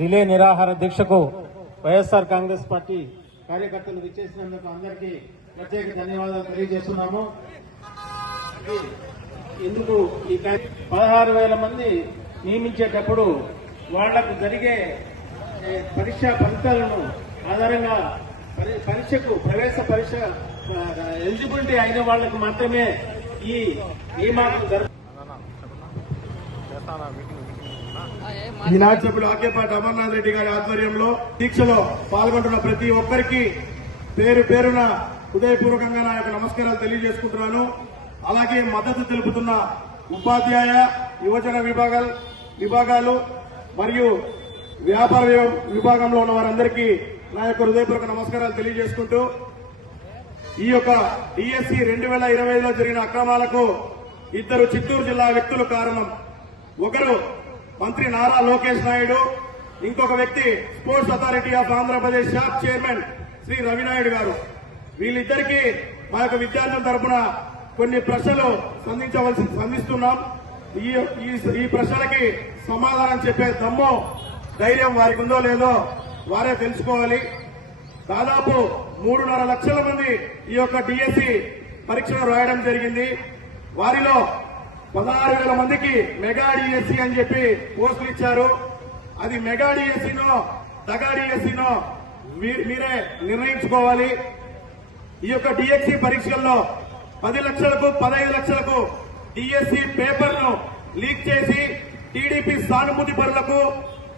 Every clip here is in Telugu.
రిలే నిరాహార దీక్షకు వైఎస్ఆర్ కాంగ్రెస్ పార్టీ కార్యకర్తలు విచ్చేసినందుకు అందరికీ ప్రత్యేక ధన్యవాదాలు తెలియజేస్తున్నాము. ఇందుకు ఈ 16,000 మంది నియమించేటప్పుడు వాళ్లకు జరిగే పరీక్షా ఫలితాలను ఆధారంగా పరీక్షకు ప్రవేశ పరీక్ష ఎలిజిబిలిటీ అయిన వాళ్లకు మాత్రమే ఈ నియమాలు ఈనాటి సభ్యులు ఆకేపాటి అమర్నాథ్ రెడ్డి గారి ఆధ్వర్యంలో దీక్షలో పాల్గొంటున్న ప్రతి ఒక్కరికి పేరు పేరున హృదయపూర్వకంగా నా యొక్క నమస్కారాలు తెలియజేసుకుంటున్నాను. అలాగే మద్దతు తెలుపుతున్న ఉపాధ్యాయ యువజన విభాగాలు మరియు వ్యాపార విభాగంలో ఉన్న వారందరికీ నా యొక్క హృదయపూర్వక నమస్కారాలు తెలియజేసుకుంటూ ఈ యొక్క డిఎస్సి 2020లో జరిగిన అక్రమాలకు ఇద్దరు చిత్తూరు జిల్లా వ్యక్తులు కారణం. ఒకరు మంత్రి నారా లోకేష్ నాయుడు, ఇంకొక వ్యక్తి sports authority of Andhra Pradesh SAAP chairman Shri Ravi Naidu గారు. వీళ్ళిద్దరికీ మా యొక్క విద్యార్థుల తరఫున కొన్ని ప్రశ్నలు సంధిస్తున్నాం. ఈ ప్రశ్నలకి సమాధానం చెప్పే దమ్ము ధైర్యం వారికి ఉందో లేదో వారే తెలుసుకోవాలి. దాదాపు 3.5 లక్షల మంది ఈ యొక్క డిఎస్సి పరీక్షను రాయడం జరిగింది. వారిలో 16,000 మందికి మెగా డిఎస్సి అని చెప్పి పోస్టులు ఇచ్చారు. అది మెగా డిఎస్సినో దగా డిఎస్సినో మీరే నిర్ణయించుకోవాలి. ఈ యొక్క డిఎస్సి పరీక్షల్లో 10 లక్షలకు 15 లక్షలకు డిఎస్సి పేపర్ను లీక్ చేసి టీడీపీ సానుభూతి పరులకు,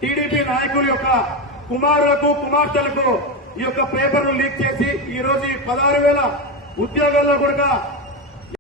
టీడీపీ నాయకుల యొక్క కుమారులకు కుమార్తెలకు ఈ యొక్క పేపర్ను లీక్ చేసి ఈ రోజు 16,000 ఉద్యోగాల్లో కూడా